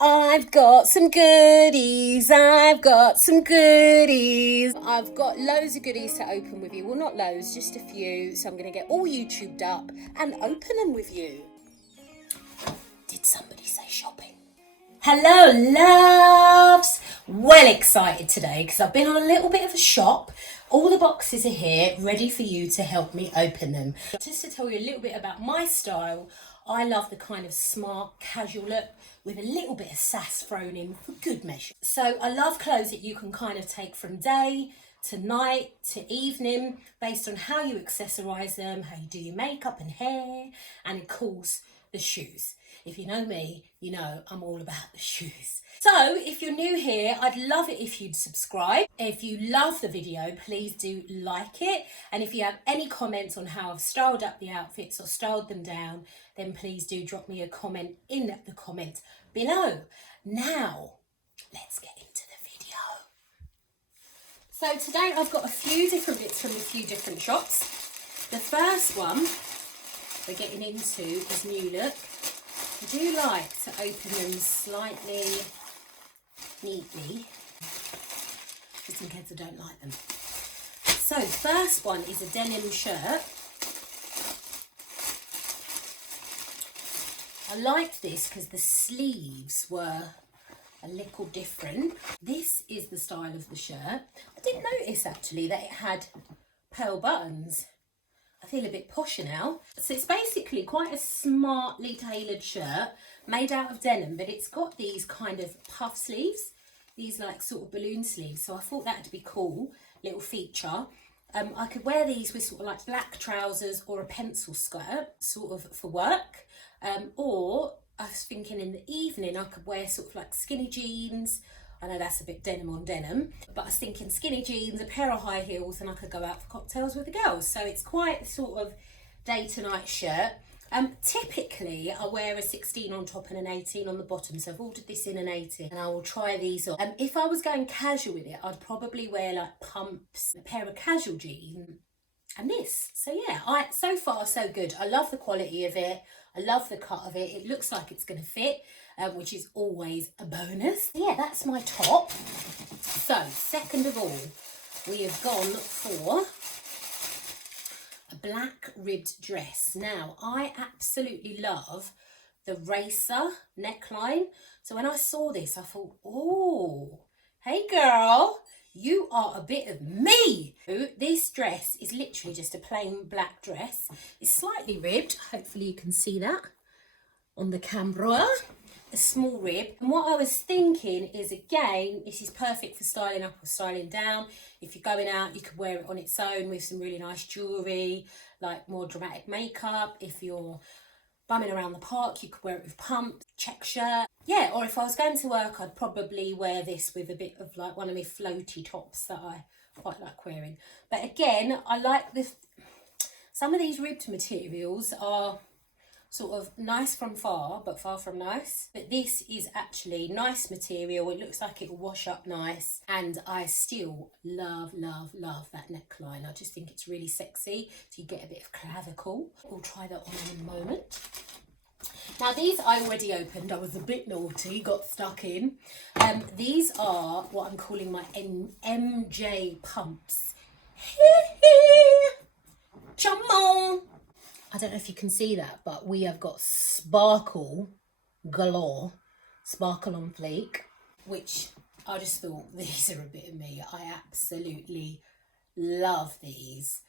I've got some goodies, I've got some goodies. I've got loads of goodies to open with you. Well, not loads, just a few. So I'm going to get all YouTubed up and open them with you. Did somebody say shopping? Hello, loves! Well excited today because I've been on a little bit of a shop. All the boxes are here, ready for you to help me open them. Just to tell you a little bit about my style, I love the kind of smart, casual look with a little bit of sass thrown in for good measure. So I love clothes that you can kind of take from day to night to evening based on how you accessorise them, how you do your makeup and hair, and of course the shoes. If you know me, you know I'm all about the shoes. So if you're new here, I'd love it if you'd subscribe. If you love the video, please do like it. And if you have any comments on how I've styled up the outfits or styled them down, then please do drop me a comment in the comments below. Now, let's get into the video. So today I've got a few different bits from a few different shops. The first one we're getting into is New Look. I do like to open them slightly neatly, just in case I don't like them. So the first one is a denim shirt. I liked this because the sleeves were a little different. This is the style of the shirt. I didn't notice actually that it had pearl buttons. I feel a bit posher now. So it's basically quite a smartly tailored shirt made out of denim, but it's got these kind of puff sleeves, these like sort of balloon sleeves. So I thought that'd be cool, little feature. I could wear these with sort of like black trousers or a pencil skirt, sort of for work. Or I was thinking in the evening I could wear sort of like skinny jeans. I know that's a bit denim on denim, but I was thinking skinny jeans, a pair of high heels, and I could go out for cocktails with the girls. So it's quite sort of day to night shirt. Typically I wear a 16 on top and an 18 on the bottom. So I've ordered this in an 18 and I will try these on. If I was going casual with it, I'd probably wear like pumps, a pair of casual jeans and this. So yeah, so far so good. I love the quality of it. I love the cut of it. It looks like it's going to fit, which is always a bonus. Yeah, that's my top. So, second of all, we have gone for a black ribbed dress. Now, I absolutely love the racer neckline. So when I saw this, I thought, oh, hey girl, you are a bit of me. This dress is literally just a plain black dress. It's slightly ribbed. Hopefully you can see that on the camera. A small rib. And what I was thinking is, again, this is perfect for styling up or styling down. If you're going out, you could wear it on its own with some really nice jewellery, like more dramatic makeup. If you're bumming around the park, you could wear it with pumps, check shirt. Yeah, or if I was going to work, I'd probably wear this with a bit of like one of my floaty tops that I quite like wearing. But again, I like this. Some of these ribbed materials are sort of nice from far, but far from nice. But this is actually nice material. It looks like it will wash up nice. And I still love, love, love that neckline. I just think it's really sexy. So you get a bit of clavicle. We'll try that on in a moment. Now these I already opened. I was a bit naughty, got stuck in. These are what I'm calling my MJ pumps. Come on. I don't know if you can see that, but we have got sparkle galore, sparkle on fleek, which I just thought these are a bit of me. I absolutely love these.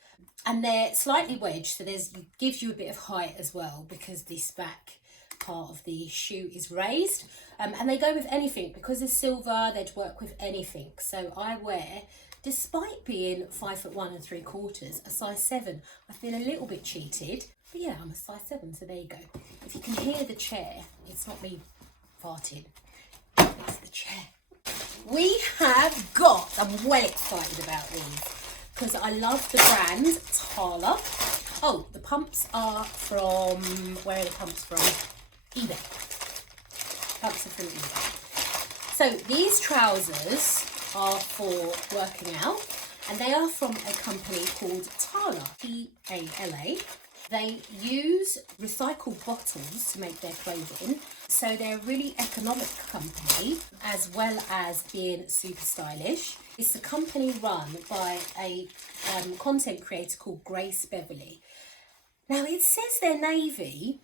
And they're slightly wedged, so it gives you a bit of height as well because this back part of the shoe is raised. And they go with anything. Because they're silver, they'd work with anything. So I wear, despite being 5'1" '3/4", a size 7. I feel a little bit cheated, but yeah, I'm a size 7, so there you go. If you can hear the chair, it's not me farting, it's the chair. We have got, I'm well excited about these, because I love the brand TALA. Oh, the pumps are from, where are the pumps from? eBay. Pumps are from eBay. So these trousers are for working out, and they are from a company called TALA, T-A-L-A. They use recycled bottles to make their clothing, So they're a really economic company, as well as being super stylish. It's a company run by a content creator called Grace Beverly. Now it says they're navy.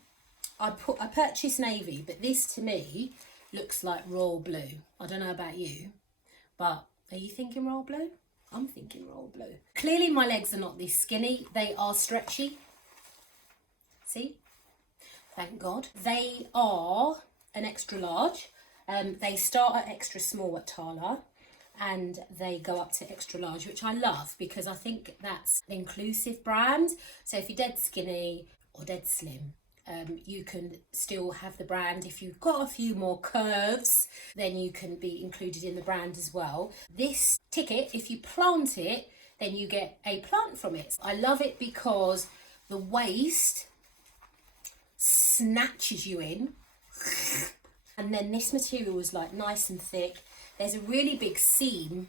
I purchased navy, but this to me looks like royal blue. I don't know about you, but are you thinking royal blue? I'm thinking royal blue. Clearly my legs are not this skinny. They are stretchy. See? Thank God. They are an extra large. They start at extra small at TALA and they go up to extra large, which I love because I think that's an inclusive brand. So if you're dead skinny or dead slim, you can still have the brand. If you've got a few more curves, then you can be included in the brand as well. This ticket, if you plant it, then you get a plant from it. I love it because the waist snatches you in, and then this material is like nice and thick. There's a really big seam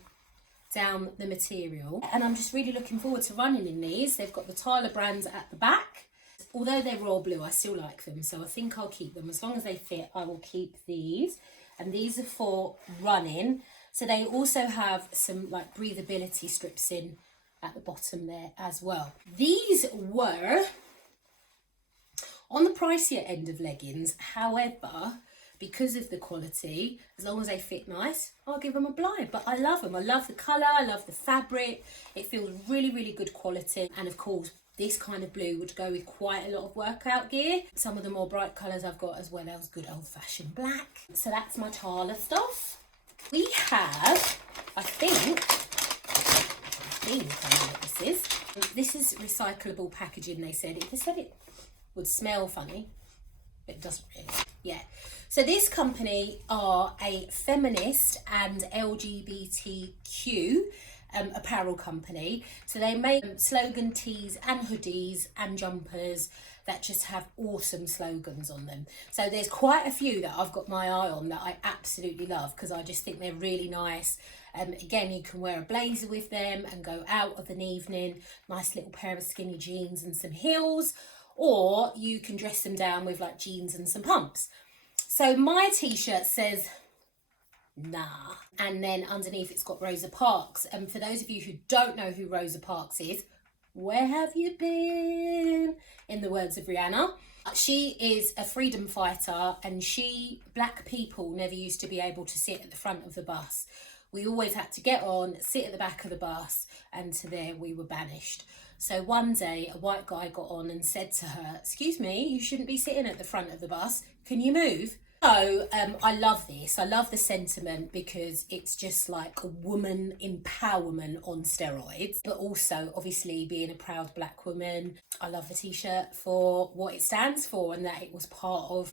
down the material, and I'm just really looking forward to running in these. They've got the TALA brands at the back. Although they're royal blue, I still like them, so I think I'll keep them. As long as they fit, I will keep these. And these are for running. So they also have some like breathability strips in at the bottom there as well. These were on the pricier end of leggings. However, because of the quality, as long as they fit nice, I'll give them a blind. But I love them. I love the colour, I love the fabric. It feels really, really good quality. And of course, this kind of blue would go with quite a lot of workout gear. Some of the more bright colours I've got, as well as good old-fashioned black. So that's my TALA stuff. We have, I think I know what this is. This is recyclable packaging, they said. They said it would smell funny, but it doesn't really. Yeah. So this company are a feminist and LGBTQ apparel company. So they make slogan tees and hoodies and jumpers that just have awesome slogans on them. So there's quite a few that I've got my eye on that I absolutely love because I just think they're really nice. Again, you can wear a blazer with them and go out of an evening, nice little pair of skinny jeans and some heels, or you can dress them down with like jeans and some pumps. So my t-shirt says nah, and then underneath it's got Rosa Parks. And for those of you who don't know who Rosa Parks is, where have you been? In the words of Rihanna. She is a freedom fighter, and black people never used to be able to sit at the front of the bus. We always had to get on, sit at the back of the bus, and to there we were banished. So one day a white guy got on and said to her, "Excuse me, you shouldn't be sitting at the front of the bus. Can you move?" So I love this. I love the sentiment because it's just like a woman empowerment on steroids, but also obviously being a proud black woman. I love the t-shirt for what it stands for and that it was part of,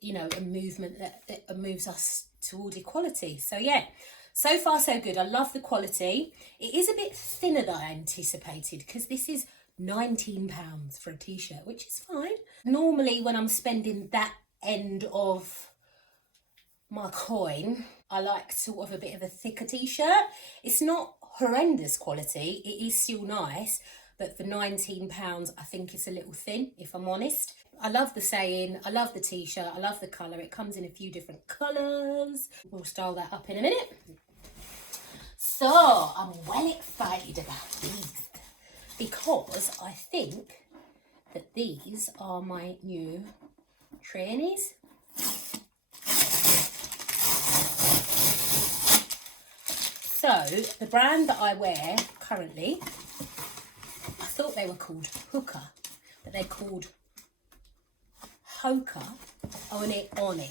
you know, a movement that moves us toward equality. So yeah, so far so good. I love the quality. It is a bit thinner than I anticipated because this is £19 for a t-shirt, which is fine. Normally when I'm spending that end of my coin, I like sort of a bit of a thicker t-shirt. It's not horrendous quality, it is still nice, but for £19 I think it's a little thin, if I'm honest. I love the saying, I love the t-shirt, I love the colour. It comes in a few different colours. We'll style that up in a minute. So I'm well excited about these because I think that these are my new trainees. So the brand that I wear currently, I thought they were called Hoka, but they're called Hoka One One.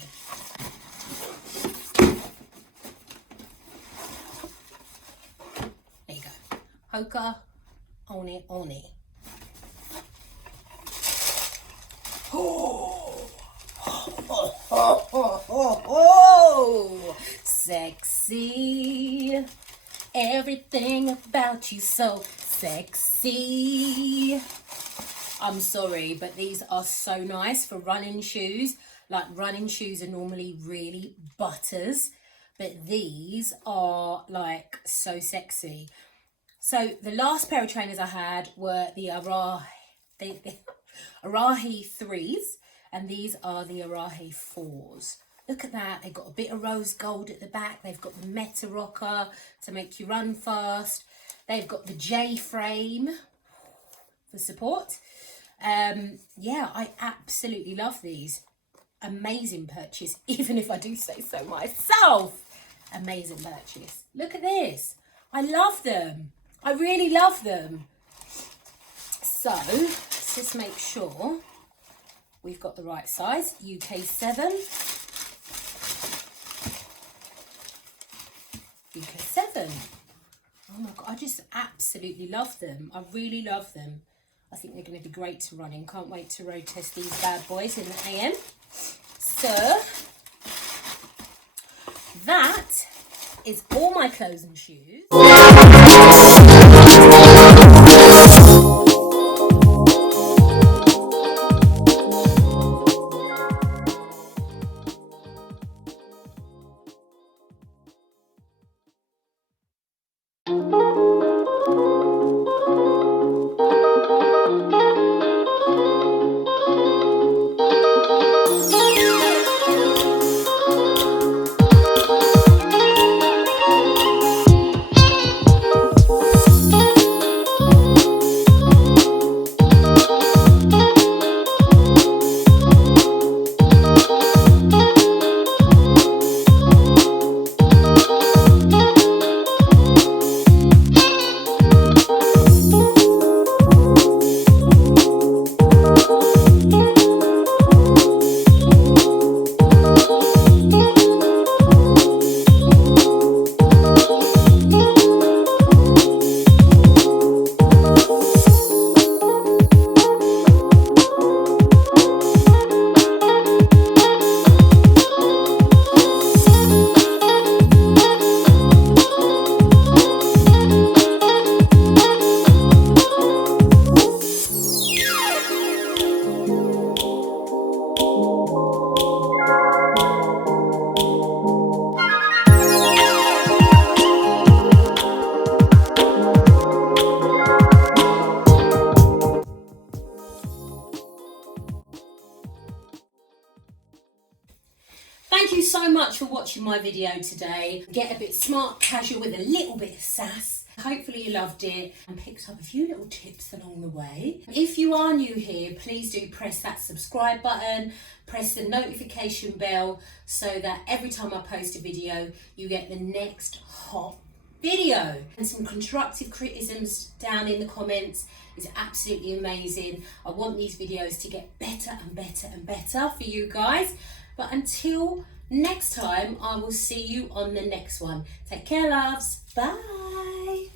There you go, Hoka One One. Oh, sexy. Everything about you so sexy. I'm sorry, but these are so nice for running shoes. Like, running shoes are normally really butters, but these are like so sexy. So the last pair of trainers I had were the Arahi 3s. And these are the Arahe 4s. Look at that, they've got a bit of rose gold at the back. They've got the Meta Rocker to make you run fast. They've got the J frame for support. Yeah, I absolutely love these. Amazing purchase, even if I do say so myself. Amazing purchase. Look at this. I love them. I really love them. So, let's just make sure we've got the right size. UK 7. UK 7. Oh my God, I just absolutely love them. I really love them. I think they're going to be great to run in. Can't wait to road test these bad boys in the AM. So, that is all my clothes and shoes. Thank you so much for watching my video today. Get a bit smart casual with a little bit of sass. Hopefully you loved it and picked up a few little tips along the way. If you are new here, please do press that subscribe button, press the notification bell so that every time I post a video, you get the next hot video. And some constructive criticisms down in the comments is absolutely amazing. I want these videos to get better and better and better for you guys. But until next time, I will see you on the next one. Take care, loves. Bye.